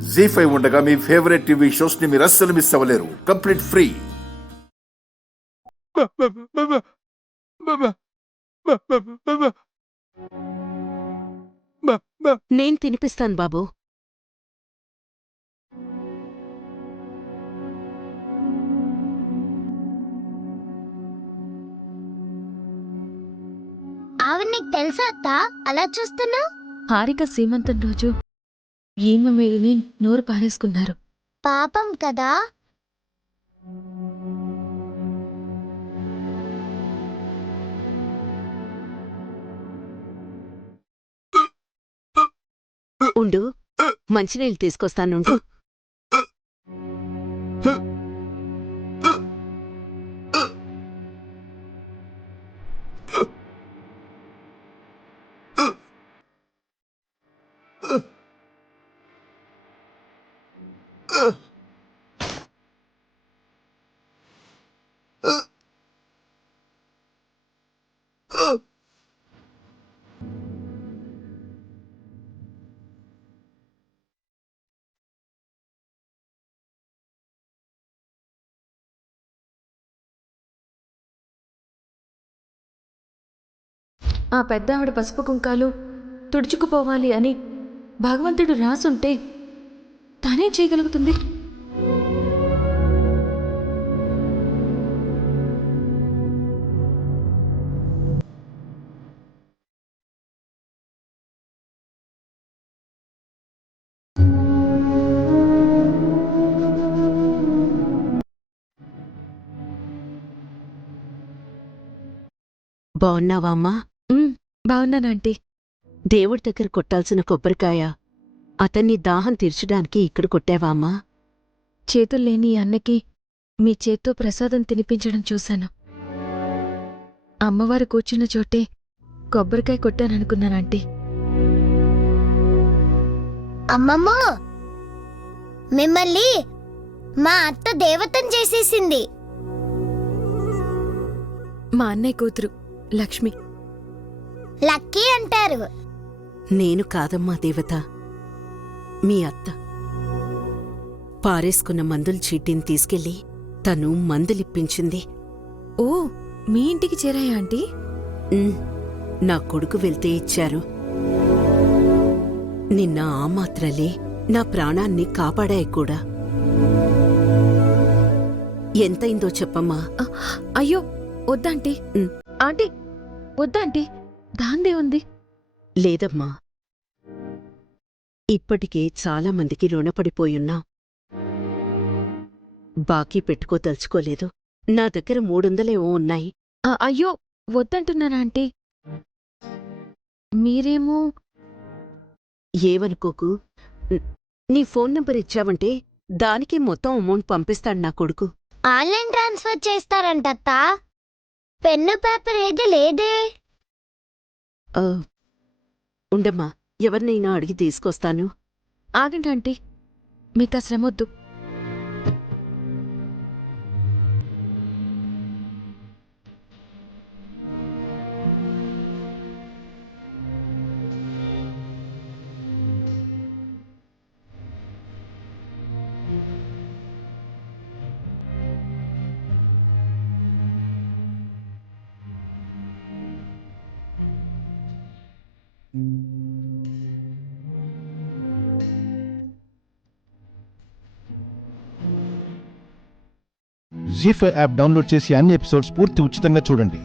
జీ5 ఉండగా మీ favourite TV shows ని మీరు అస్సలు మిస్ అవ్వలేరు. Complete free. నేను తినిపిస్తాను బాబు. ఆవిడ నీకు తెలుసా అత్త? అలా చూస్తున్నా. హారిక సీమంతం రోజు ఈమె మీదని నోరు పారేసుకున్నారు. పాపం కదా. ఉండు, మంచినీళ్ళు తీసుకొస్తానుండు. ఆ పెద్ద ఆవిడ పసుపు కుంకాలు తుడుచుకుపోవాలి అని భగవంతుడు రాసుంటే తానే చేయగలుగుతుంది. బావున్నావా అమ్మా? బాగున్నానంటీ. దేవుడి దగ్గర కొట్టాల్సిన కొబ్బరికాయ అతన్ని దాహం తీర్చడానికి ఇక్కడ కొట్టావా అమ్మా? చేతుల్లేని ఈ అన్నకి మీ చేత్తో ప్రసాదం తినిపించడం చూశాను. అమ్మవారు కూర్చున్న చోటే కొబ్బరికాయ కొట్టాననుకున్నానంటీ. అమ్మమ్మ, మిమ్మల్ని మా అత్త దేవతను చేసేసింది. మా అన్నయ్య కూతురు లక్ష్మి. లక్కీ అంటారు. నేను కాదమ్మా దేవత, మీ అత్త. పారేసుకున్న మందుల చీటీని తీసుకెళ్లి తను మందులిప్పించింది. ఓ, మీ ఇంటికి చేరాయా ఆంటీ? నా కొడుకు వెళ్తే ఇచ్చారు. నిన్న ఆ మాత్రలే నా ప్రాణాన్ని కాపాడాయి కూడా. ఎంతైందో చెప్పమ్మా. అయ్యో వద్దాంటీ. ఆంటీ వద్దాంటీ, దాందే ఉంది. లేదమ్మా, ఇప్పటికే చాలా మందికి రుణపడిపోయున్నా. బాకీ పెట్టుకోదలుచుకోలేదు. నా దగ్గర 300 ఏవో ఉన్నాయి. అయ్యో వద్దంటున్నారా ఆంటీ? మీరేమో. ఏవనుకోకు. నీ ఫోన్ నంబర్ ఇచ్చావంటే దానికి మొత్తం అమౌంట్ పంపిస్తాడు నా కొడుకు. ఆన్లైన్ ట్రాన్స్ఫర్ చేస్తారంట. పెన్ను పేపర్ ఏది లేదే. ఉండమ్మా, ఎవరినైనా అడిగి తీసుకొస్తాను. ఆగండి ఆంటీ, మీకు ఆ శ్రమొద్దు. జీ5 యాప్ డౌన్లోడ్ చేసి అన్ని ఎపిసోడ్స్ పూర్తి ఉచితంగా చూడండి.